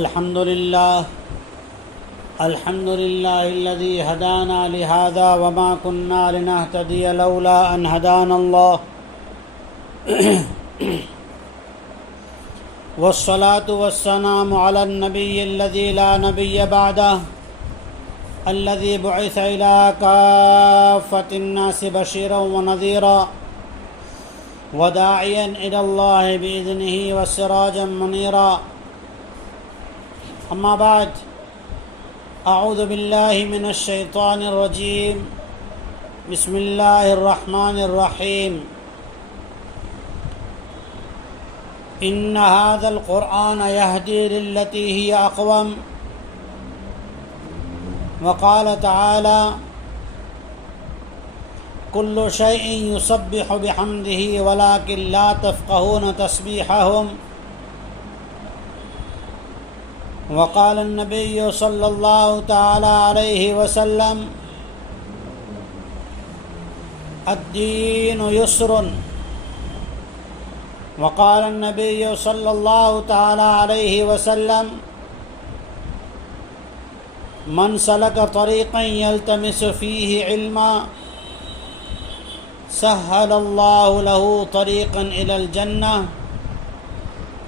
الحمد لله الذي هدانا لهذا وما كنا لنهتدي لولا أن هدانا الله والصلاة والسلام على النبي الذي لا نبي بعده الذي بعث إلى كافة الناس بشيرا ونذيرا وداعيا إلى الله بإذنه وسراجا منيرا. أما بعد، أعوذ بالله من الشيطان الرجيم. بسم الله الرحمن الرحيم. إن هذا القرآن يهدي للتي هي أقوم. وقال تعالى: كل شيء يسبح بحمده ولكن لا تفقهون تسبيحهم. وقال النبي صلى الله تعالى عليه وسلم: الدين يسر. وقال النبي صلى الله تعالى عليه وسلم: من سلك طريقا يلتمس فيه علما سهل الله له طريقا إلى الجنة.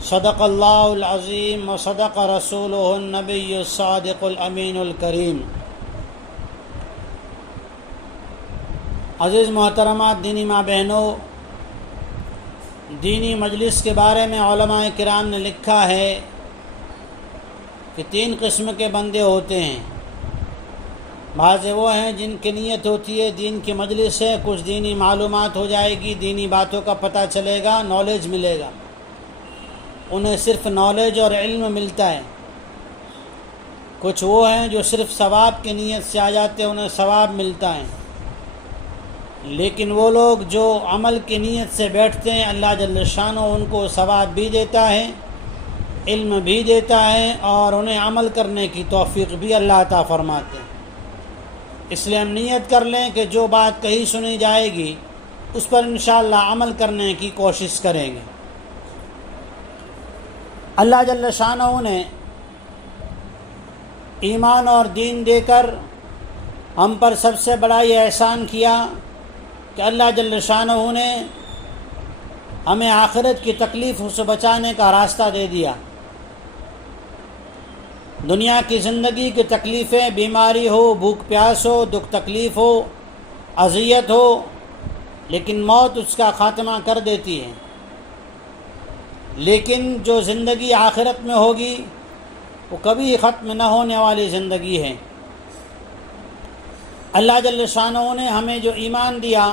صدق الله العظيم وصدق رسوله النبي الصادق الأمين الكريم. عزیز محترمات، دینی ماں بہنوں، دینی مجلس کے بارے میں علماء کرام نے لکھا ہے کہ 3 قسم کے بندے ہوتے ہیں. بعض وہ ہیں جن کی نیت ہوتی ہے دین کی مجلس ہے، کچھ دینی معلومات ہو جائے گی، دینی باتوں کا پتہ چلے گا، نالج ملے گا. انہیں صرف نالج اور علم ملتا ہے. کچھ وہ ہیں جو صرف ثواب کی نیت سے آ جاتے ہیں، انہیں ثواب ملتا ہے. لیکن وہ لوگ جو عمل کی نیت سے بیٹھتے ہیں، اللہ جل شانہ ان کو ثواب بھی دیتا ہے، علم بھی دیتا ہے، اور انہیں عمل کرنے کی توفیق بھی اللہ عطا فرماتے ہیں. اس لیے ہم نیت کر لیں کہ جو بات کہی سنی جائے گی اس پر انشاءاللہ عمل کرنے کی کوشش کریں گے. اللہ جل شانہ نے ایمان اور دین دے کر ہم پر سب سے بڑا یہ احسان کیا کہ اللہ جل شانہ نے ہمیں آخرت کی تکلیفوں سے بچانے کا راستہ دے دیا. دنیا کی زندگی کی تکلیفیں، بیماری ہو، بھوک پیاس ہو، دکھ تکلیف ہو، اذیت ہو، لیکن موت اس کا خاتمہ کر دیتی ہے. لیکن جو زندگی آخرت میں ہوگی وہ کبھی ختم نہ ہونے والی زندگی ہے. اللہ جل شانہ نے ہمیں جو ایمان دیا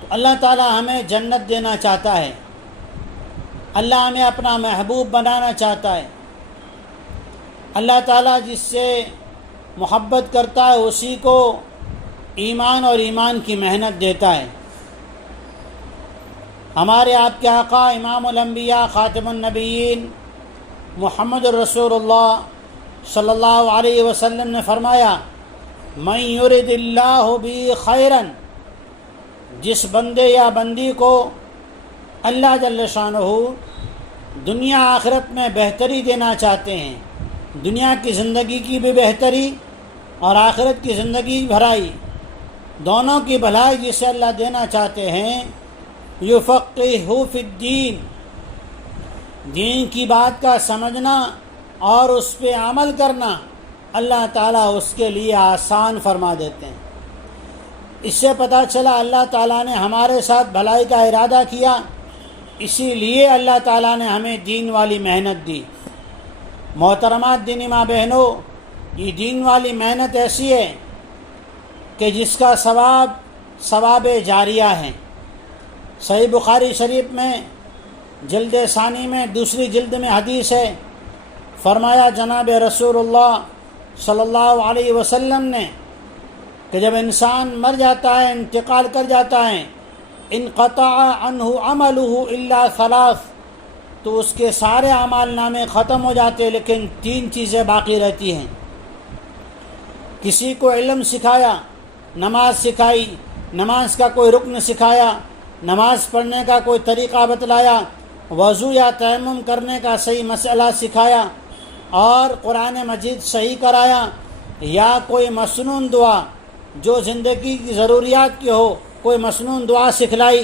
تو اللہ تعالی ہمیں جنت دینا چاہتا ہے. اللہ ہمیں اپنا محبوب بنانا چاہتا ہے. اللہ تعالیٰ جس سے محبت کرتا ہے اسی کو ایمان اور ایمان کی محنت دیتا ہے. ہمارے آپ کے آقا امام الانبیاء خاتم النبیین محمد الرسول اللہ صلی اللہ علیہ وسلم نے فرمایا: من یرد اللہ بی خیرا، جس بندے یا بندی کو اللہ جل شانہ دنیا آخرت میں بہتری دینا چاہتے ہیں، دنیا کی زندگی کی بھی بہتری اور آخرت کی زندگی بھلائی، دونوں کی بھلائی جسے اللہ دینا چاہتے ہیں، یفقہہ فی الدین، دین کی بات کا سمجھنا اور اس پہ عمل کرنا اللہ تعالیٰ اس کے لیے آسان فرما دیتے ہیں. اس سے پتہ چلا اللہ تعالیٰ نے ہمارے ساتھ بھلائی کا ارادہ کیا، اسی لیے اللہ تعالیٰ نے ہمیں دین والی محنت دی. محترمات، دینی ماں بہنوں، یہ دین والی محنت ایسی ہے کہ جس کا ثواب جاریہ ہے. صحیح بخاری شریف میں جلد ثانی میں 2 جلد میں حدیث ہے، فرمایا جناب رسول اللہ صلی اللہ علیہ وسلم نے کہ جب انسان مر جاتا ہے، انتقال کر جاتا ہے، انقطع عنہ عملہ الا 3، تو اس کے سارے اعمال نامے ختم ہو جاتے، لیکن 3 چیزیں باقی رہتی ہیں. کسی کو علم سکھایا، نماز سکھائی، نماز کا کوئی رکن سکھایا، نماز پڑھنے کا کوئی طریقہ بتلایا، وضو یا تیمم کرنے کا صحیح مسئلہ سکھایا، اور قرآن مجید صحیح کرایا، یا کوئی مسنون دعا جو زندگی کی ضروریات کی ہو، کوئی مسنون دعا سکھلائی،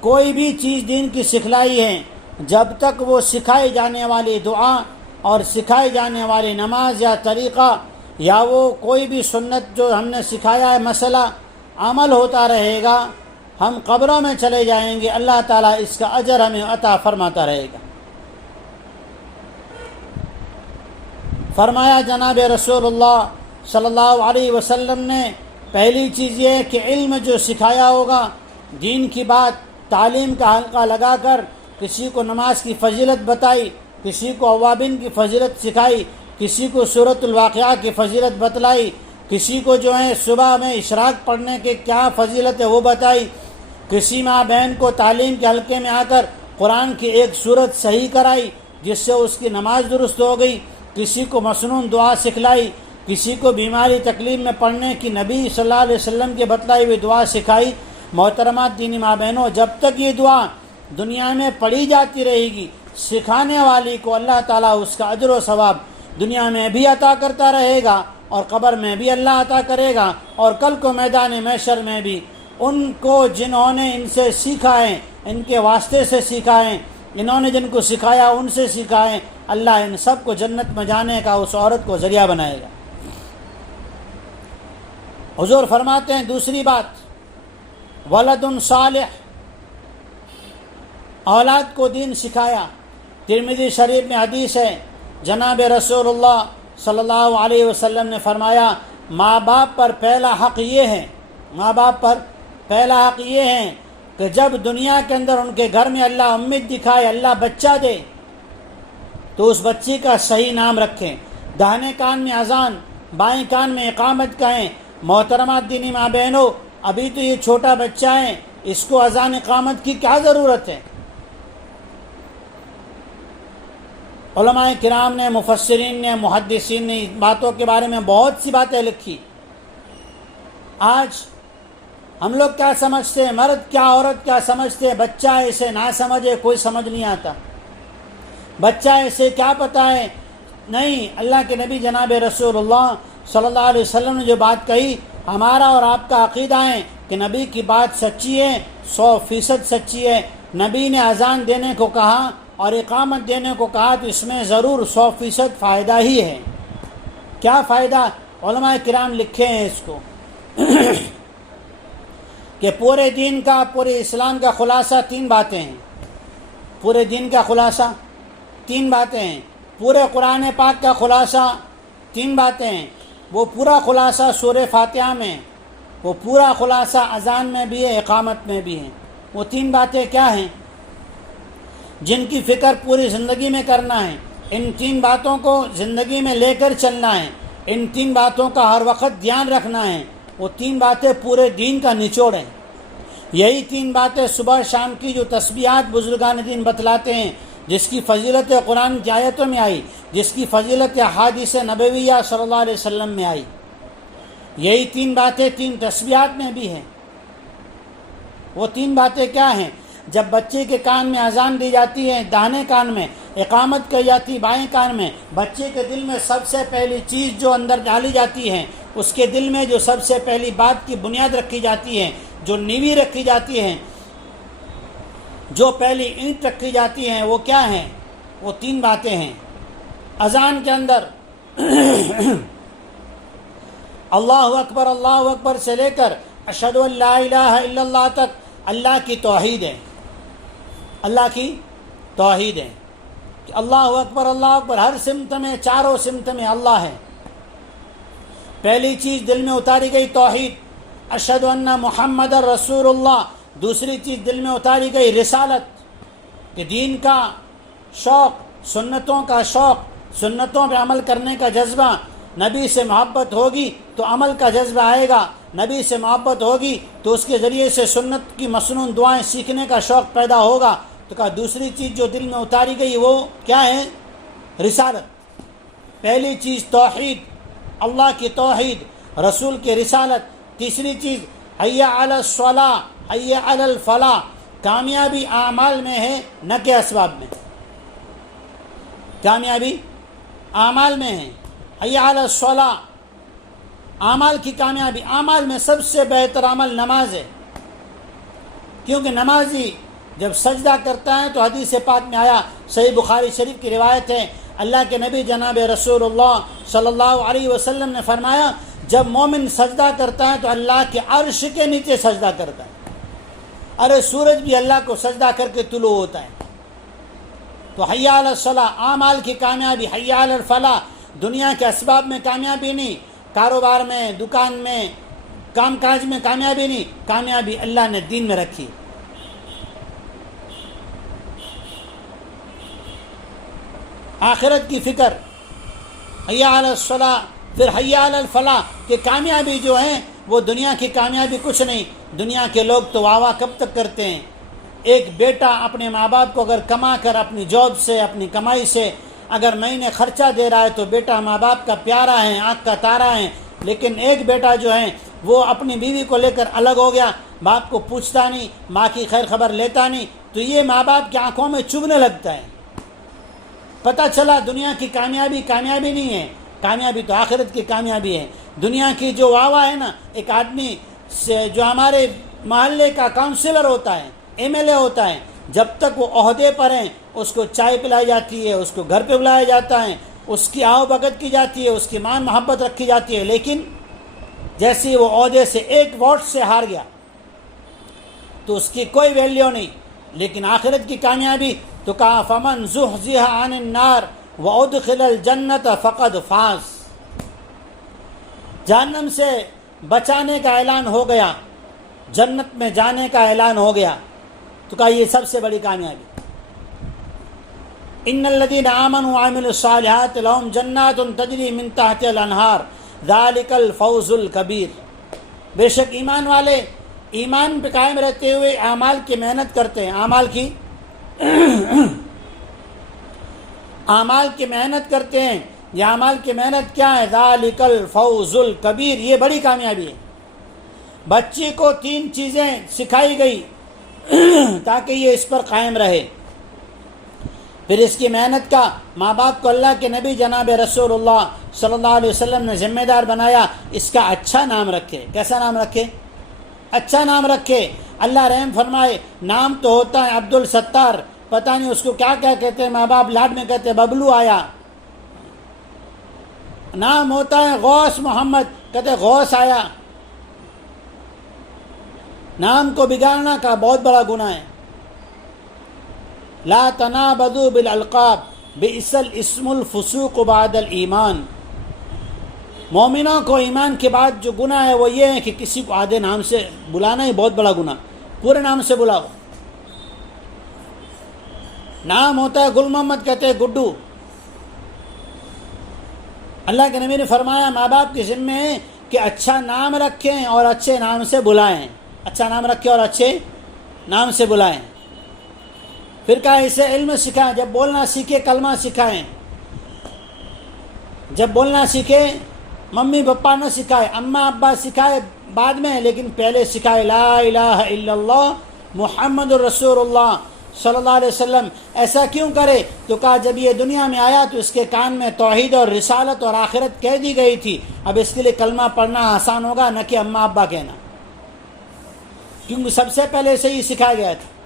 کوئی بھی چیز دین کی سکھلائی ہے، جب تک وہ سکھائی جانے والی دعا اور سکھائی جانے والی نماز یا طریقہ یا وہ کوئی بھی سنت جو ہم نے سکھایا ہے مسئلہ عمل ہوتا رہے گا، ہم قبروں میں چلے جائیں گے، اللہ تعالیٰ اس کا اجر ہمیں عطا فرماتا رہے گا۔ فرمایا جناب رسول اللہ صلی اللہ علیہ وسلم نے، پہلی چیز یہ کہ علم جو سکھایا ہوگا، دین کی بات، تعلیم کا حلقہ لگا کر کسی کو نماز کی فضیلت بتائی، کسی کو اوابین کی فضیلت سکھائی، کسی کو سورۃ الواقعہ کی فضیلت بتلائی، کسی کو جو ہے صبح میں اشراق پڑھنے کے کیا فضیلت ہے وہ بتائی، کسی ماں بہن کو تعلیم کے حلقے میں آ کر قرآن کی ایک سورت صحیح کرائی جس سے اس کی نماز درست ہو گئی، کسی کو مسنون دعا سکھلائی، کسی کو بیماری تکلیف میں پڑھنے کی نبی صلی اللہ علیہ وسلم کے بتلائی ہوئی دعا سکھائی۔ محترمات دینی ماں بہنوں، جب تک یہ دعا دنیا میں پڑھی جاتی رہے گی، سکھانے والی کو اللہ تعالیٰ اس کا اجر و ثواب دنیا میں بھی عطا کرتا رہے گا اور قبر میں بھی اللہ عطا کرے گا، اور کل کو میدان محشر میں بھی ان کو جنہوں نے ان سے سیکھا ہے، ان کے واسطے سے سیکھا ہے، انہوں نے جن کو سکھایا ان سے سیکھا ہے، اللہ ان سب کو جنت میں جانے کا اس عورت کو ذریعہ بنائے گا۔ حضور فرماتے ہیں دوسری بات، ولد صالح، اولاد کو دین سکھایا۔ ترمذی شریف میں حدیث ہے، جناب رسول اللہ صلی اللہ علیہ وسلم نے فرمایا، ماں باپ پر پہلا حق یہ ہے، ماں باپ پر پہلا حق یہ ہے کہ جب دنیا کے اندر ان کے گھر میں اللہ امید دکھائے، اللہ بچہ دے، تو اس بچی کا صحیح نام رکھیں، داہنے کان میں اذان، بائیں کان میں اقامت کہیں۔ محترمات دینی ماں بہنوں، ابھی تو یہ چھوٹا بچہ ہے، اس کو اذان اقامت کی کیا ضرورت ہے؟ علماء کرام نے، مفسرین نے، محدثین نے اس باتوں کے بارے میں بہت سی باتیں لکھی۔ آج ہم لوگ کیا سمجھتے ہیں، مرد کیا عورت کیا سمجھتے ہیں، بچہ ایسے نہ سمجھے کوئی سمجھ نہیں آتا، بچہ ایسے کیا پتہ ہے، نہیں، اللہ کے نبی جناب رسول اللہ صلی اللہ علیہ وسلم نے جو بات کہی، ہمارا اور آپ کا عقیدہ ہے کہ نبی کی بات سچی ہے، 100% سچی ہے۔ نبی نے اذان دینے کو کہا اور اقامت دینے کو کہا تو اس میں ضرور 100% فائدہ ہی ہے۔ کیا فائدہ؟ علماء کرام لکھے ہیں اس کو کہ پورے دین کا، پورے اسلام کا خلاصہ 3 باتیں ہیں، پورے دین کا خلاصہ 3 باتیں ہیں، پورے قرآن پاک کا خلاصہ 3 باتیں ہیں، وہ پورا خلاصہ سورہ فاتحہ میں، وہ پورا خلاصہ اذان میں بھی ہے، اقامت میں بھی ہے۔ وہ 3 باتیں کیا ہیں جن کی فکر پوری زندگی میں کرنا ہے، ان 3 باتوں کو زندگی میں لے کر چلنا ہے، ان 3 باتوں کا ہر وقت دھیان رکھنا ہے۔ وہ 3 باتیں پورے دین کا نچوڑ ہیں۔ یہی 3 باتیں صبح شام کی جو تسبیحات بزرگان دین بتلاتے ہیں، جس کی فضیلت قرآن کی آیتوں میں آئی، جس کی فضیلت احادیث نبویہ صلی اللہ علیہ وسلم میں آئی، یہی 3 باتیں 3 تسبیحات میں بھی ہیں۔ وہ 3 باتیں کیا ہیں؟ جب بچے کے کان میں اذان دی جاتی ہے، داہنے کان میں اقامت کی جاتی ہے، بائیں کان میں، بچے کے دل میں سب سے پہلی چیز جو اندر ڈالی جاتی ہے، اس کے دل میں جو سب سے پہلی بات کی بنیاد رکھی جاتی ہے، جو نیوی رکھی جاتی ہے، جو پہلی اینٹ رکھی جاتی ہیں، وہ کیا ہیں؟ وہ 3 باتیں ہیں۔ اذان کے اندر اللہ اکبر سے لے کر اشہد ان لا الہ الا اللہ تک اللہ کی توحید ہے، اللہ کی توحید ہے کہ اللہ اکبر، ہر سمت میں، چاروں سمت میں اللہ ہے۔ پہلی چیز دل میں اتاری گئی توحید، اشہد ان محمد رسول اللہ۔ دوسری چیز دل میں اتاری گئی رسالت، کہ دین کا شوق، سنتوں کا شوق، سنتوں پہ عمل کرنے کا جذبہ۔ نبی سے محبت ہوگی تو عمل کا جذبہ آئے گا، نبی سے محبت ہوگی تو اس کے ذریعے سے سنت کی مسنون دعائیں سیکھنے کا شوق پیدا ہوگا۔ تو کہا دوسری چیز جو دل میں اتاری گئی وہ کیا ہے؟ رسالت۔ پہلی چیز توحید، اللہ کی توحید، رسول کی رسالت۔ تیسری چیز حی علی الصلاۃ، حی علی الفلاح۔ کامیابی اعمال میں ہے نہ کہ اسباب میں، کامیابی اعمال میں ہے، حی علی الصلاۃ، اعمال کی کامیابی، اعمال میں سب سے بہتر عمل نماز ہے، کیونکہ نمازی جب سجدہ کرتا ہے تو حدیث پاک میں آیا، صحیح بخاری شریف کی روایت ہے، اللہ کے نبی جناب رسول اللہ صلی اللہ علیہ وسلم نے فرمایا، جب مومن سجدہ کرتا ہے تو اللہ کے عرش کے نیچے سجدہ کرتا ہے، ارے سورج بھی اللہ کو سجدہ کر کے طلوع ہوتا ہے۔ تو حی علی الصلاۃ، اعمال کی کامیابی، حی علی الفلاح، دنیا کے اسباب میں کامیابی نہیں، کاروبار میں، دکان میں، کام کاج میں کامیابی نہیں، کامیابی اللہ نے دین میں رکھی۔ آخرت کی فکر، حی علی الصلاۃ، پھر حی علی الفلاح، کہ کامیابی جو ہے وہ دنیا کی کامیابی کچھ نہیں۔ دنیا کے لوگ تو واہ واہ کب تک کرتے ہیں؟ ایک بیٹا اپنے ماں باپ کو اگر کما کر اپنی جاب سے، اپنی کمائی سے اگر مہینے خرچہ دے رہا ہے تو بیٹا ماں باپ کا پیارا ہے، آنکھ کا تارا ہے، لیکن ایک بیٹا جو ہے وہ اپنی بیوی کو لے کر الگ ہو گیا، باپ کو پوچھتا نہیں، ماں کی خیر خبر لیتا نہیں، تو یہ ماں باپ کی آنکھوں میں چبھنے لگتا ہے۔ پتہ چلا دنیا کی کامیابی کامیابی نہیں ہے، کامیابی تو آخرت کی کامیابی ہے۔ دنیا کی جو واہ واہ ہے نا، ایک آدمی جو ہمارے محلے کا کاؤنسلر ہوتا ہے، ایم ایل اے ہوتا ہے، جب تک وہ عہدے پر ہیں اس کو چائے پلائی جاتی ہے، اس کو گھر پہ بلایا جاتا ہے، اس کی آؤ بھگت کی جاتی ہے، اس کی مان محبت رکھی جاتی ہے، لیکن جیسے وہ عہدے سے ایک ووٹ سے ہار گیا تو اس کی کوئی ویلیو نہیں۔ لیکن آخرت کی کامیابی تو کہا فمن زحزح عن النار وادخل الجنت فقد فاز، جہنم سے بچانے کا اعلان ہو گیا، جنت میں جانے کا اعلان ہو گیا، تو کہا یہ سب سے بڑی کامیابی۔ ان الذين آمنوا وعملوا الصالحات لهم جنات تجری من تحتها الانہار ذلك الفوز الکبیر، بے شک ایمان والے ایمان پہ قائم رہتے ہوئے اعمال کی محنت کرتے ہیں، اعمال کی محنت کرتے ہیں، یہ اعمال کی محنت کیا ہے؟ ذالک الفوز الکبیر، یہ بڑی کامیابی ہے۔ بچے کو 3 چیزیں سکھائی گئی تاکہ یہ اس پر قائم رہے، پھر اس کی محنت کا ماں باپ کو اللہ کے نبی جناب رسول اللہ صلی اللہ علیہ وسلم نے ذمہ دار بنایا، اس کا اچھا نام رکھے۔ کیسا نام رکھے؟ اچھا نام رکھے۔ اللہ رحم فرمائے، نام تو ہوتا ہے عبد الستار، پتہ نہیں اس کو کیا کہتے ہیں ماں باپ، لاڈ میں کہتے ہیں ببلو آیا۔ نام ہوتا ہے غوث محمد، کہتے غوث آیا۔ نام کو بگاڑنا کا بہت بڑا گناہ ہے۔ لا تنابذوا بالالقاب بئس الاسم الفسوق بعد الایمان، مومنوں کو ایمان کے بعد جو گناہ ہے وہ یہ ہے کہ کسی کو آدھے نام سے بلانا ہی بہت بڑا گناہ، پورے نام سے بلاؤ۔ نام ہوتا ہے گل محمد، کہتے ہیں گڈو۔ اللہ کے نبی نے فرمایا ماں باپ کے ذمہ ہے کہ اچھا نام رکھیں اور اچھے نام سے بلائیں، اچھا نام رکھیں اور اچھے نام سے بلائیں۔ پھر کہا اسے علم سکھائیں، جب بولنا سیکھے کلمہ سکھائیں، جب بولنا سیکھے ممی پپا نہ سکھائے، اماں ابا سکھائے بعد میں، لیکن پہلے سکھائے لا الہ الا اللہ محمد الرسول اللہ صلی اللہ علیہ وسلم۔ ایسا کیوں کرے؟ تو کہا جب یہ دنیا میں آیا تو اس کے کان میں توحید اور رسالت اور آخرت کہہ دی گئی تھی، اب اس کے لیے کلمہ پڑھنا آسان ہوگا، نہ کہ اماں ابا کہنا، کیونکہ سب سے پہلے سے ہی سکھایا گیا تھا۔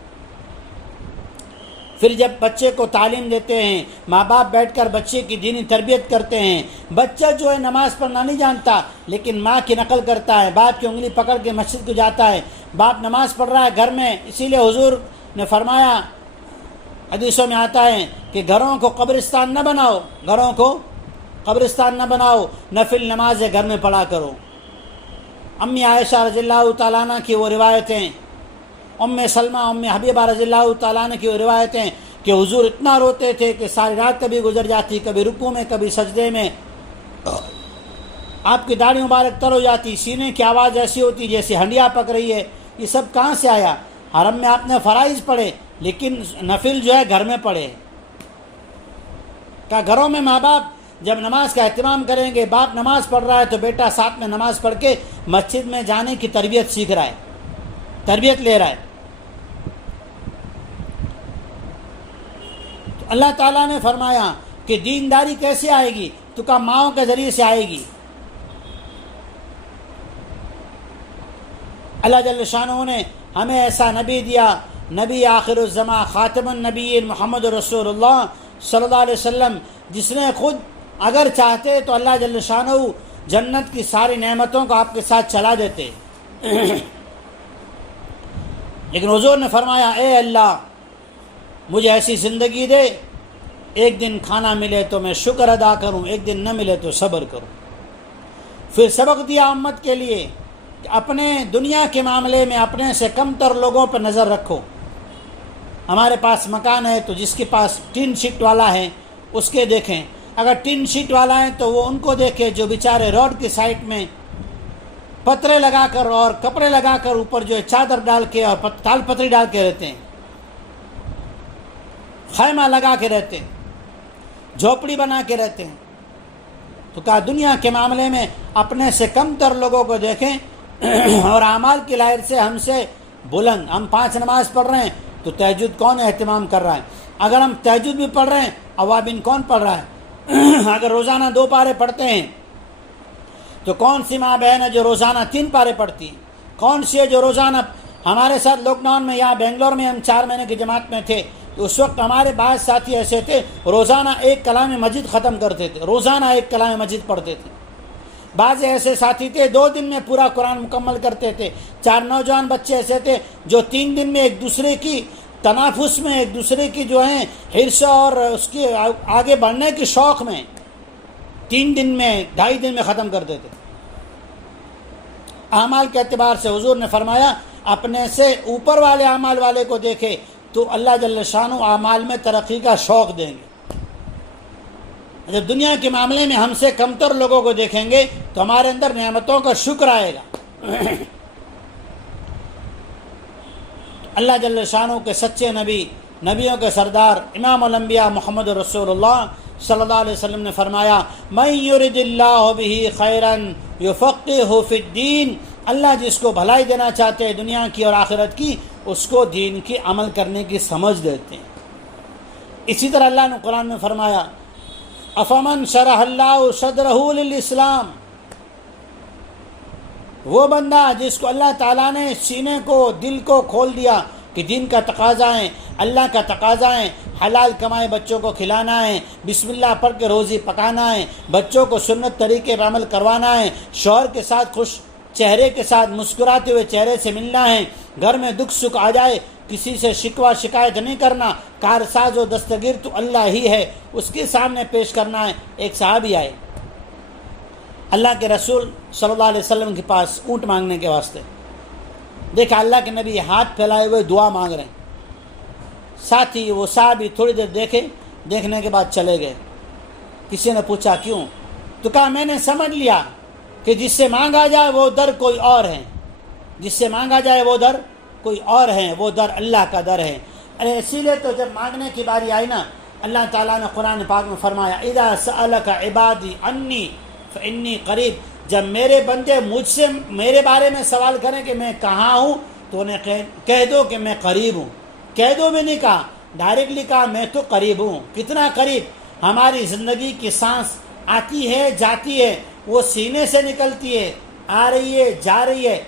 پھر جب بچے کو تعلیم دیتے ہیں، ماں باپ بیٹھ کر بچے کی دینی تربیت کرتے ہیں، بچہ جو ہے نماز پڑھنا نہیں جانتا لیکن ماں کی نقل کرتا ہے، باپ کی انگلی پکڑ کے مسجد کو جاتا ہے، باپ نماز پڑھ رہا ہے گھر میں، اسی لیے حضور نے فرمایا، حدیثوں میں آتا ہے کہ گھروں کو قبرستان نہ بناؤ، گھروں کو قبرستان نہ بناؤ، نفل نمازیں گھر میں پڑھا کرو۔ امی عائشہ رضی اللہ تعالیٰ عنہ کی وہ روایتیں، ام سلمہ ام حبیبہ رضی اللہ تعالیٰ عنہ کی وہ روایتیں کہ حضور اتنا روتے تھے کہ ساری رات کبھی گزر جاتی، کبھی رکوع میں کبھی سجدے میں، آپ کی داڑھی مبارک تر ہو جاتی، سینے کی آواز ایسی ہوتی جیسے ہنڈیا پک رہی ہے۔ یہ سب کہاں سے آیا؟ حرم میں آپ نے فرائض پڑھے لیکن نفل جو ہے گھر میں پڑھے۔ کہ گھروں میں ماں باپ جب نماز کا اہتمام کریں گے، باپ نماز پڑھ رہا ہے تو بیٹا ساتھ میں نماز پڑھ کے مسجد میں جانے کی تربیت سیکھ رہا ہے، تربیت لے رہا ہے۔ تو اللہ تعالیٰ نے فرمایا کہ کہ دینداری کیسے آئے گی؟ تو کہا ماؤں کے ذریعے سے آئے گی۔ اللہ جل شانہ نے ہمیں ایسا نبی دیا، نبی آخر الزمان خاتم النبیین محمد رسول اللہ صلی اللہ علیہ وسلم، جس نے خود اگر چاہتے تو اللہ جل شانہ جنت کی ساری نعمتوں کو آپ کے ساتھ چلا دیتے، لیکن حضور نے فرمایا اے اللہ مجھے ایسی زندگی دے، ایک دن کھانا ملے تو میں شکر ادا کروں، ایک دن نہ ملے تو صبر کروں۔ پھر سبق دیا امت کے لیے کہ اپنے دنیا کے معاملے میں اپنے سے کم تر لوگوں پر نظر رکھو۔ ہمارے پاس مکان ہے تو جس کے پاس ٹین شیٹ والا ہے اس کے دیکھیں، اگر ٹین شیٹ والا ہے تو وہ ان کو دیکھے جو بیچارے روڈ کی سائڈ میں پترے لگا کر اور کپڑے لگا کر اوپر جو ہے چادر ڈال کے اور تال پتری ڈال کے رہتے ہیں، خیمہ لگا کے رہتے ہیں، جھوپڑی بنا کے رہتے ہیں۔ تو کہا دنیا کے معاملے میں اپنے سے کم تر لوگوں کو دیکھیں اور اعمال کی لائر سے ہم سے بلند۔ ہم 5 نماز پڑھ رہے ہیں تو تہجد کون اہتمام کر رہا ہے؟ اگر ہم تہجد بھی پڑھ رہے ہیں اوابین کون پڑھ رہا ہے؟ اگر روزانہ 2 پارے پڑھتے ہیں تو کون سی ماں بہن ہے جو روزانہ 3 پارے پڑھتی ہیں؟ کون سی ہے جو روزانہ؟ ہمارے ساتھ لاک ڈاؤن میں یہاں بنگلور میں ہم 4 مہینے کی جماعت میں تھے تو اس وقت ہمارے بعض ساتھی ایسے تھے روزانہ 1 کلام مجید ختم کرتے تھے، روزانہ 1 کلام مجید پڑھتے تھے۔ بعض ایسے ساتھی تھے 2 دن میں پورا قرآن مکمل کرتے تھے۔ 4 نوجوان بچے ایسے تھے جو 3 دن میں ایک دوسرے کی تنافس میں، ایک دوسرے کی جو ہیں حرص اور اس کے آگے بڑھنے کی شوق میں 3 دن میں 2.5 دن میں ختم کرتے تھے۔ اعمال کے اعتبار سے حضور نے فرمایا اپنے سے اوپر والے اعمال والے کو دیکھے تو اللہ جل شانہ اعمال میں ترقی کا شوق دیں گے۔ جب دنیا کے معاملے میں ہم سے کمتر لوگوں کو دیکھیں گے تو ہمارے اندر نعمتوں کا شکر آئے گا۔ اللہ جل شانہ کے سچے نبی، نبیوں کے سردار امام الانبیاء محمد رسول اللہ صلی اللہ علیہ وسلم نے فرمایا من یرد اللہ بہ خیرا یفقہہ فی الدین، اللہ جس کو بھلائی دینا چاہتے ہیں دنیا کی اور آخرت کی، اس کو دین کی عمل کرنے کی سمجھ دیتے ہیں۔ اسی طرح اللہ نے قرآن میں فرمایا افمن شرح اللہ صدرہ للاسلام، وہ بندہ جس کو اللہ تعالیٰ نے سینے کو، دل کو کھول دیا کہ دین کا تقاضا ہے، اللہ کا تقاضا ہے، حلال کمائے بچوں کو کھلانا ہے، بسم اللہ پڑھ کے روزی پکانا ہے، بچوں کو سنت طریقے پر عمل کروانا ہے، شوہر کے ساتھ خوش چہرے کے ساتھ مسکراتے ہوئے چہرے سے ملنا ہے، گھر میں دکھ سکھ آ جائے کسی سے شکوہ شکایت نہیں کرنا، کارساز و دستگیر تو اللہ ہی ہے، اس کے سامنے پیش کرنا ہے۔ ایک صحابی آئے اللہ کے رسول صلی اللہ علیہ وسلم کے پاس اونٹ مانگنے کے واسطے، دیکھا اللہ کے نبی ہاتھ پھیلائے ہوئے دعا مانگ رہے ہیں۔ ساتھی وہ صحابی تھوڑی دیر دیکھنے کے بعد چلے گئے۔ کسی نے پوچھا کیوں؟ تو کہا میں نے سمجھ لیا کہ جس سے مانگا جائے وہ در کوئی اور ہے، جس سے مانگا جائے وہ در کوئی اور ہے، وہ در اللہ کا در ہے۔ اسی لیے تو جب مانگنے کی باری آئی نا، اللہ تعالیٰ نے قرآن پاک میں فرمایا اذا سألک عبادی انی فانی قریب، جب میرے بندے مجھ سے میرے بارے میں سوال کریں کہ میں کہاں ہوں تو انہیں کہہ دو کہ میں قریب ہوں۔ کہہ دو بھی نہیں کہا، ڈائریکٹلی کہا میں تو قریب ہوں۔ کتنا قریب؟ ہماری زندگی کی سانس آتی ہے جاتی ہے، وہ سینے سے نکلتی ہے، آ رہی ہے جا رہی ہے،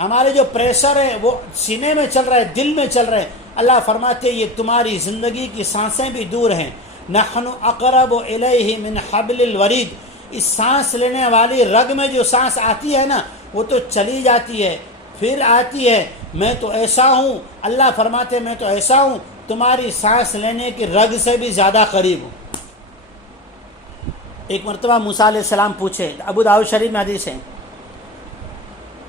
ہمارے جو پریشر ہے وہ سینے میں چل رہا ہے، دل میں چل رہا ہے۔ اللہ فرماتے یہ تمہاری زندگی کی سانسیں بھی دور ہیں۔ نحن اقرب الیہ من حبل الورید، اس سانس لینے والی رگ میں جو سانس آتی ہے نا وہ تو چلی جاتی ہے پھر آتی ہے، میں تو ایسا ہوں، اللہ فرماتے میں تو ایسا ہوں تمہاری سانس لینے کی رگ سے بھی زیادہ قریب ہوں۔ ایک مرتبہ موسیٰ علیہ السلام پوچھے، ابو داؤد شریف میں حدیث ہے،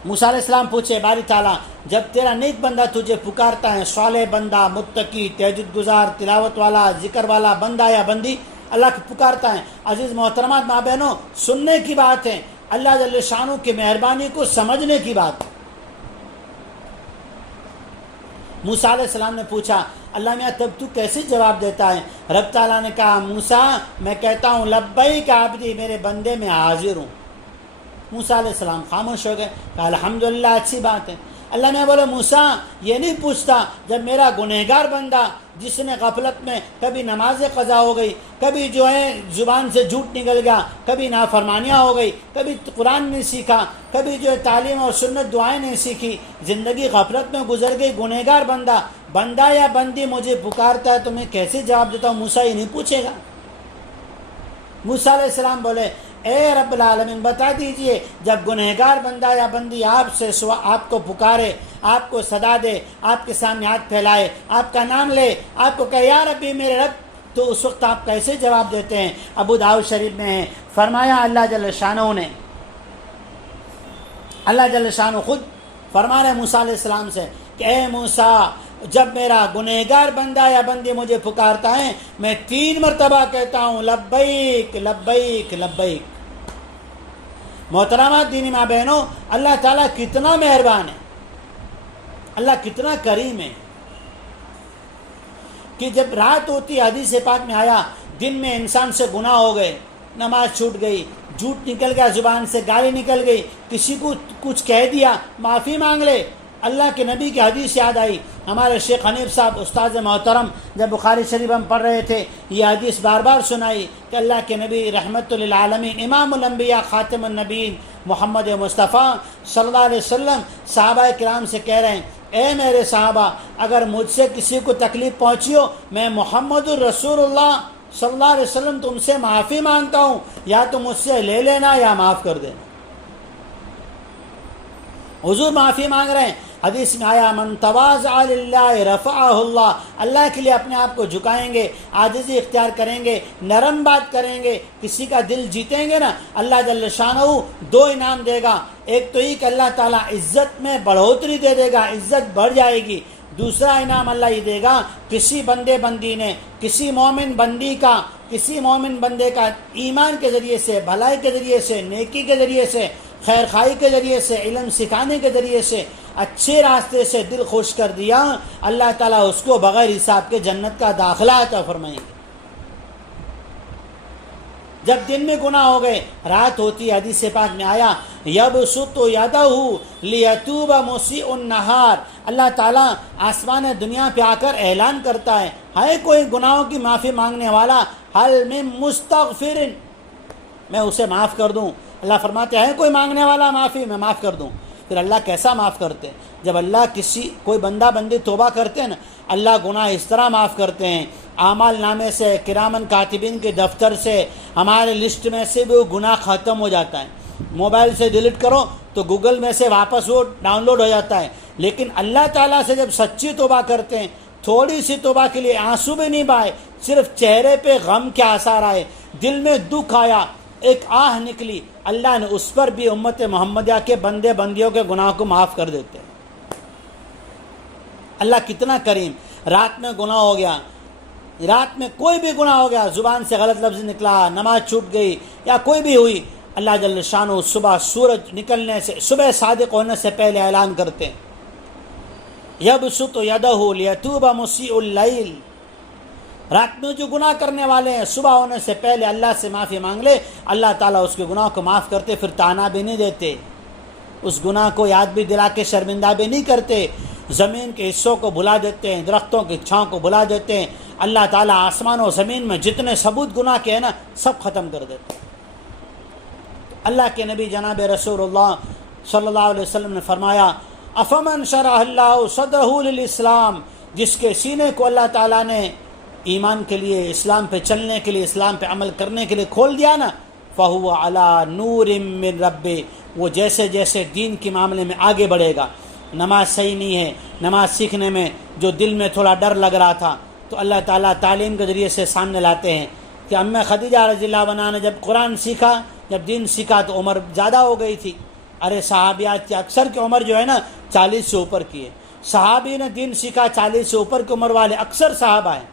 موسیٰ علیہ السلام پوچھے باری تعالیٰ جب تیرا نیک بندہ تجھے پکارتا ہے، صالح بندہ، متقی، تہجد گزار، تلاوت والا، ذکر والا بندہ یا بندی اللہ کو پکارتا ہے، عزیز محترمات ماں بہنوں سننے کی بات ہے، اللہ جل شانہ کی مہربانی کو سمجھنے کی بات۔ موسیٰ علیہ السلام نے پوچھا اللہ میاں تب تو کیسے جواب دیتا ہے؟ رب تعالیٰ نے کہا موسیٰ میں کہتا ہوں لبیک عبدی، میرے بندے میں حاضر ہوں۔ موسیٰ علیہ السلام خاموش ہو گئے، کہا الحمدللہ اچھی بات ہے۔ اللہ نے بولا موسیٰ یہ نہیں پوچھتا جب میرا گنہگار بندہ جس نے غفلت میں کبھی نماز قضا ہو گئی، کبھی جو ہے زبان سے جھوٹ نکل گیا، کبھی نافرمانیاں ہو گئی، کبھی قرآن نہیں سیکھا، کبھی جو ہے تعلیم اور سنت دعائیں نہیں سیکھی، زندگی غفلت میں گزر گئی، گنہگار بندہ یا بندی مجھے پکارتا ہے تو میں کیسے جواب دیتا ہوں؟ موسیٰ یہ نہیں پوچھے گا۔ موسیٰ علیہ السلام بولے اے رب العالمین بتا دیجئے جب گنہگار بندہ یا بندی آپ کو پکارے، آپ کو صدا دے، آپ کے سامنے ہاتھ پھیلائے، آپ کا نام لے، آپ کو کہے یا ربی میرے رب، تو اس وقت آپ کیسے جواب دیتے ہیں؟ ابو داؤد شریف میں ہے، فرمایا اللہ جل شانہ خود فرما رہے موسیٰ علیہ السلام سے کہ اے موسیٰ جب میرا گنہگار بندہ یا بندی مجھے پکارتا ہے میں 3 مرتبہ کہتا ہوں لبیک لبیک لبیک۔ محترمات دینی ماں بہنوں، اللہ تعالیٰ کتنا مہربان ہے، اللہ کتنا کریم ہے کہ جب رات ہوتی حدیث پاک میں آیا دن میں انسان سے گناہ ہو گئے، نماز چھوٹ گئی، جھوٹ نکل گیا زبان سے، گالی نکل گئی، کسی کو کچھ کہہ دیا، معافی مانگ لے۔ اللہ کے نبی کی حدیث یاد آئی، ہمارے شیخ حنیف صاحب استاد محترم جب بخاری شریف ہم پڑھ رہے تھے یہ حدیث بار بار سنائی کہ اللہ کے نبی رحمت للعالمین امام الانبیاء خاتم النبیین محمد مصطفیٰ صلی اللہ علیہ وسلم صحابہ کرام سے کہہ رہے ہیں اے میرے صحابہ اگر مجھ سے کسی کو تکلیف پہنچی ہو میں محمد الرسول اللہ صلی اللہ علیہ وسلم تم سے معافی مانگتا ہوں، یا تو مجھ سے لے لینا یا معاف کر دینا۔ حضور معافی مانگ رہے ہیں، حدیث میں آیا من تواضع للہ رفعہ اللہ، اللہ کے لیے اپنے آپ کو جھکائیں گے، عاجزی اختیار کریں گے، نرم بات کریں گے، کسی کا دل جیتیں گے نا، اللہ جل شانہ 2 انعام دے گا۔ ایک تو یہ کہ اللہ تعالیٰ عزت میں بڑھوتری دے دے گا، عزت بڑھ جائے گی۔ دوسرا انعام اللہ یہ دے گا کسی بندے بندی نے کسی مومن بندے کا ایمان کے ذریعے سے، بھلائی کے ذریعے سے، نیکی کے ذریعے سے، خیر خواہی کے ذریعے سے، علم سکھانے کے ذریعے سے، اچھے راستے سے دل خوش کر دیا، اللہ تعالیٰ اس کو بغیر حساب کے جنت کا داخلہ عطا فرمائیں گے۔ جب دن میں گناہ ہو گئے، رات ہوتی حدیث پاک میں آیا یبسط یدہ لیتوب مسیء النہار، اللہ تعالیٰ آسمان دنیا پہ آ کر اعلان کرتا ہے کوئی گناہوں کی معافی مانگنے والا، حل من مستغفر، میں اسے معاف کر دوں۔ اللہ فرماتے ہیں کوئی مانگنے والا معافی میں معاف کر دوں۔ پھر اللہ کیسا معاف کرتے ہیں؟ جب اللہ کوئی بندہ بندی توبہ کرتے ہیں نا، اللہ گناہ اس طرح معاف کرتے ہیں، اعمال نامے سے، کرامن کاتبین کے دفتر سے، ہمارے لسٹ میں سے بھی وہ گناہ ختم ہو جاتا ہے۔ موبائل سے ڈیلیٹ کرو تو گوگل میں سے واپس وہ ڈاؤن لوڈ ہو جاتا ہے۔ لیکن اللہ تعالیٰ سے جب سچی توبہ کرتے ہیں، تھوڑی سی توبہ کے لیے آنسو بھی نہیں بہائے، صرف چہرے پہ غم کے آثار آئے، دل میں دکھ آیا، ایک آہ نکلی، اللہ نے اس پر بھی امت محمدیہ کے بندے بندیوں کے گناہ کو معاف کر دیتے ہیں۔ اللہ کتنا کریم۔ رات میں گناہ ہو گیا، رات میں کوئی بھی گناہ ہو گیا، زبان سے غلط لفظ نکلا، نماز چھوٹ گئی یا کوئی بھی ہوئی، اللہ جل شانہ صبح سورج نکلنے سے، صبح صادق ہونے سے پہلے اعلان کرتے ہیں یبسط یدہ لیتوب مسیء اللیل، رات میں جو گناہ کرنے والے ہیں صبح ہونے سے پہلے اللہ سے معافی مانگ لے، اللہ تعالیٰ اس کے گناہ کو معاف کرتے، پھر تانا بھی نہیں دیتے، اس گناہ کو یاد بھی دلا کے شرمندہ بھی نہیں کرتے، زمین کے حصوں کو بھلا دیتے ہیں، درختوں کی چھاؤں کو بھلا دیتے ہیں، اللہ تعالیٰ آسمان و زمین میں جتنے ثبوت گناہ کے ہیں نا سب ختم کر دیتے ہیں۔ اللہ کے نبی جناب رسول اللہ صلی اللہ علیہ وسلم نے فرمایا افمن شرح اللہ صدرہ للاسلام، جس کے سینے کو اللہ تعالیٰ نے ایمان کے لیے، اسلام پہ چلنے کے لیے، اسلام پہ عمل کرنے کے لیے کھول دیا نا، فہو علی نور من ربہ، وہ جیسے جیسے دین کے معاملے میں آگے بڑھے گا، نماز صحیح نہیں ہے، نماز سیکھنے میں جو دل میں تھوڑا ڈر لگ رہا تھا تو اللہ تعالیٰ تعلیم کے ذریعے سے سامنے لاتے ہیں کہ ام خدیجہ رضی اللہ عنہا نے جب قرآن سیکھا، جب دین سیکھا تو عمر زیادہ ہو گئی تھی، ارے صحابیات کی اکثر کی عمر جو ہے نا 40 سے اوپر کی ہے، صحابی نے دین سیکھا 40 سے اوپر کی عمر والے اکثر صحابہ ہیں،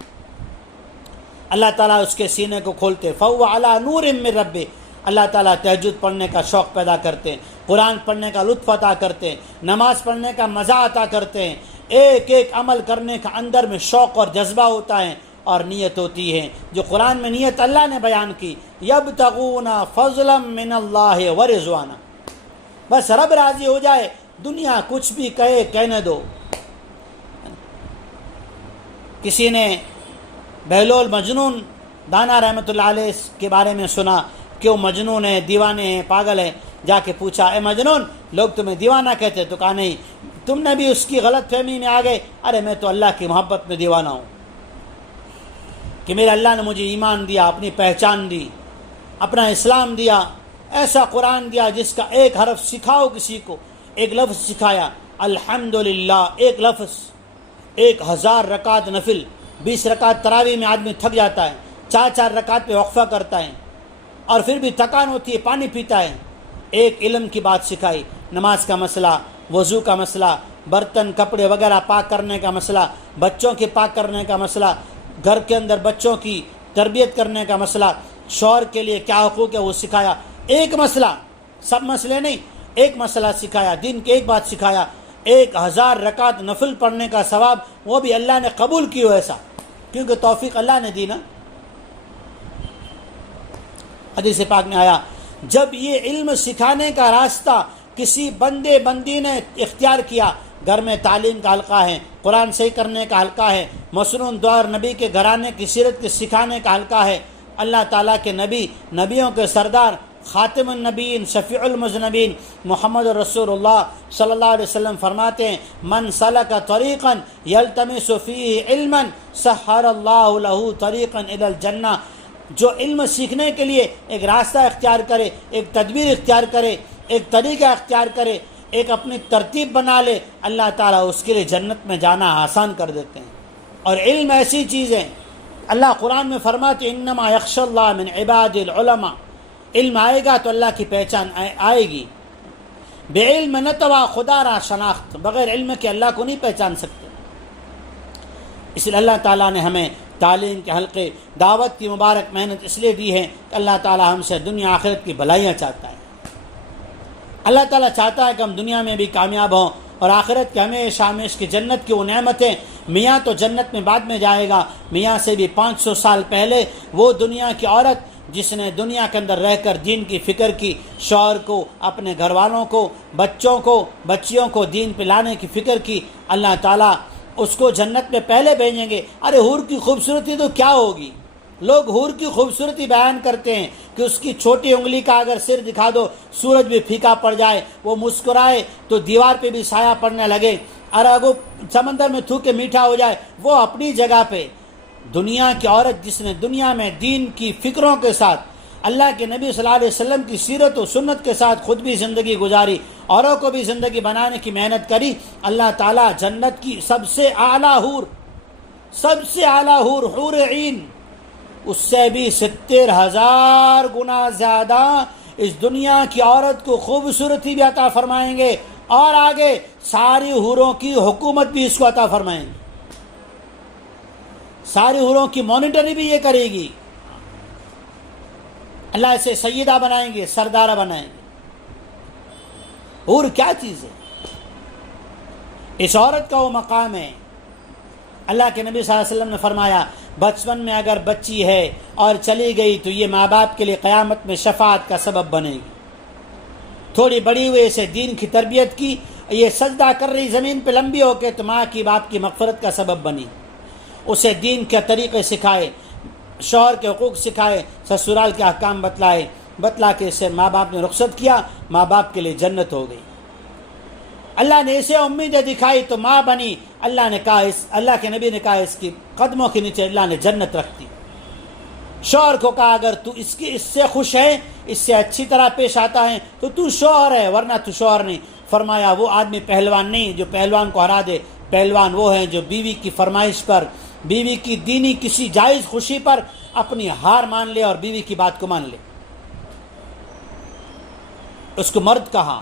اللہ تعالیٰ اس کے سینے کو کھولتے، فَهُوَ عَلَى نُورٍ مِّن رَبِّهِ، اللہ تعالیٰ تہجد پڑھنے کا شوق پیدا کرتے ہیں، قرآن پڑھنے کا لطف عطا کرتے ہیں، نماز پڑھنے کا مزہ عطا کرتے ہیں، ایک ایک عمل کرنے کا اندر میں شوق اور جذبہ ہوتا ہے اور نیت ہوتی ہے، جو قرآن میں نیت اللہ نے بیان کی، یبتغون فضلا من اللہ ورضوانا، بس رب راضی ہو جائے، دنیا کچھ بھی کہنے دو. کسی نے بہلول مجنون دانا رحمۃ اللہ علیہ کے بارے میں سنا کہ وہ مجنون ہے، دیوانے ہیں، پاگل ہے. جا کے پوچھا، اے مجنون، لوگ تمہیں دیوانہ کہتے؟ تو کہا نہیں، تم نے بھی اس کی غلط فہمی میں آ گئے. ارے میں تو اللہ کی محبت میں دیوانہ ہوں کہ میرے اللہ نے مجھے ایمان دیا، اپنی پہچان دی، اپنا اسلام دیا، ایسا قرآن دیا جس کا ایک حرف سکھاؤ کسی کو. ایک لفظ سکھایا الحمدللہ، ایک لفظ. 1000 رکعت نفل، 20 رکعت تراویح میں آدمی تھک جاتا ہے، 4 رکعت پہ وقفہ کرتا ہے اور پھر بھی تھکان ہوتی ہے، پانی پیتا ہے. ایک علم کی بات سکھائی، نماز کا مسئلہ، وضو کا مسئلہ، برتن کپڑے وغیرہ پاک کرنے کا مسئلہ، بچوں کے پاک کرنے کا مسئلہ، گھر کے اندر بچوں کی تربیت کرنے کا مسئلہ، شوہر کے لیے کیا حقوق ہے وہ سکھایا. ایک مسئلہ، سب مسئلے نہیں، ایک مسئلہ سکھایا، دین کی ایک بات سکھایا. 1000 رکعت نفل پڑھنے کا ثواب وہ بھی اللہ نے قبول کیو ایسا، کیونکہ توفیق اللہ نے دی نا. حدیث پاک میں آیا جب یہ علم سکھانے کا راستہ کسی بندی نے اختیار کیا، گھر میں تعلیم کا حلقہ ہے، قرآن صحیح کرنے کا حلقہ ہے، مسنون دور نبی کے گھرانے کی سیرت کے سکھانے کا حلقہ ہے. اللہ تعالیٰ کے نبی، نبیوں کے سردار، خاتم النبیین، شفیع المذنبین محمد رسول اللہ صلی اللہ علیہ وسلم فرماتے ہیں من سلک طریقا یلتمس فیہ علما سہل اللہ لہ طریقا الی الجنہ. جو علم سیکھنے کے لیے ایک راستہ اختیار کرے، ایک تدبیر اختیار کرے، ایک طریقہ اختیار کرے، ایک اپنی ترتیب بنا لے، اللہ تعالیٰ اس کے لیے جنت میں جانا آسان کر دیتے ہیں. اور علم ایسی چیز ہے، اللہ قرآن میں فرماتے انما یخشی اللہ من عباد العلماء. علم آئے گا تو اللہ کی پہچان آئے گی. بے علم نتوا خدا را شناخت، بغیر علم کے اللہ کو نہیں پہچان سکتے. اس لیے اللہ تعالیٰ نے ہمیں تعلیم کے حلقے، دعوت کی مبارک محنت اس لیے دی ہے کہ اللہ تعالیٰ ہم سے دنیا آخرت کی بھلائیاں چاہتا ہے. اللہ تعالیٰ چاہتا ہے کہ ہم دنیا میں بھی کامیاب ہوں اور آخرت کے ہمیشہ ہمیشہ کی جنت کی وہ نعمتیں. میاں تو جنت میں بعد میں جائے گا، میاں سے بھی 500 سال پہلے وہ دنیا کی عورت جس نے دنیا کے اندر رہ کر دین کی فکر کی، شوہر کو، اپنے گھر والوں کو، بچوں کو، بچیوں کو دین پہ لانے کی فکر کی، اللہ تعالیٰ اس کو جنت میں پہلے بھیجیں گے. ارے حور کی خوبصورتی تو کیا ہوگی؟ لوگ حور کی خوبصورتی بیان کرتے ہیں کہ اس کی چھوٹی انگلی کا اگر سر دکھا دو، سورج بھی پھیکا پڑ جائے، وہ مسکرائے تو دیوار پہ بھی سایہ پڑنے لگے، اور اگر وہ سمندر میں تھوکے میٹھا ہو جائے، وہ اپنی جگہ پہ. دنیا کی عورت جس نے دنیا میں دین کی فکروں کے ساتھ، اللہ کے نبی صلی اللہ علیہ وسلم کی سیرت و سنت کے ساتھ خود بھی زندگی گزاری، اوروں کو بھی زندگی بنانے کی محنت کری، اللہ تعالیٰ جنت کی سب سے اعلیٰ حور، حور عین، اس سے بھی 70,000 گنا زیادہ اس دنیا کی عورت کو خوبصورتی بھی عطا فرمائیں گے، اور آگے ساری حوروں کی حکومت بھی اس کو عطا فرمائیں گے. ساری حوروں کی مانیٹری بھی یہ کرے گی. اللہ اسے سیدہ بنائیں گے، سردارہ بنائیں گے. حور کیا چیز ہے؟ اس عورت کا وہ مقام ہے. اللہ کے نبی صلی اللہ علیہ وسلم نے فرمایا بچپن میں اگر بچی ہے اور چلی گئی تو یہ ماں باپ کے لیے قیامت میں شفاعت کا سبب بنے گی. تھوڑی بڑی ہوئی اسے دین کی تربیت کی، یہ سجدہ کر رہی زمین پہ لمبی ہو کے تو ماں کی باپ کی مغفرت کا سبب بنی. اسے دین کے طریقے سکھائے، شوہر کے حقوق سکھائے، سسرال کے احکام بتلا کے اسے ماں باپ نے رخصت کیا، ماں باپ کے لیے جنت ہو گئی. اللہ نے اسے امیدیں دکھائی تو ماں بنی. اللہ کے نبی نے کہا اس کی قدموں کے نیچے اللہ نے جنت رکھ دی. شوہر کو کہا اگر تو اس سے خوش ہے، اس سے اچھی طرح پیش آتا ہے تو شوہر ہے، ورنہ تو شوہر نہیں. فرمایا وہ آدمی پہلوان نہیں جو پہلوان کو ہرا دے. پہلوان وہ ہیں جو بیوی کی فرمائش پر، بیوی کی دینی کسی جائز خوشی پر اپنی ہار مان لے اور بیوی کی بات کو مان لے. اس کو مرد کہا.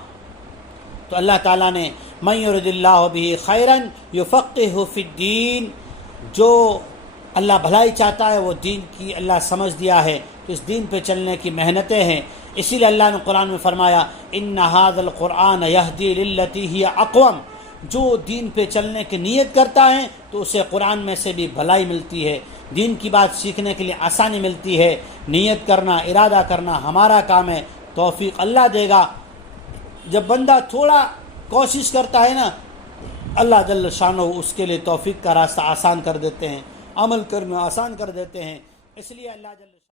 تو اللہ تعالیٰ نے من یرد اللہ بہ خیرا یفقہہ فی الدین، جو اللہ بھلائی چاہتا ہے وہ دین کی اللہ سمجھ دیا ہے، تو اس دین پہ چلنے کی محنتیں ہیں. اسی لیے اللہ نے قرآن میں فرمایا ان ھذا القرآن یہدی للتی ہی اقوم. جو دین پہ چلنے کی نیت کرتا ہے تو اسے قرآن میں سے بھی بھلائی ملتی ہے، دین کی بات سیکھنے کے لیے آسانی ملتی ہے. نیت کرنا، ارادہ کرنا ہمارا کام ہے، توفیق اللہ دے گا. جب بندہ تھوڑا کوشش کرتا ہے نا، اللہ جل شانہ اس کے لیے توفیق کا راستہ آسان کر دیتے ہیں، عمل کرنا آسان کر دیتے ہیں۔ اس لیے اللہ جل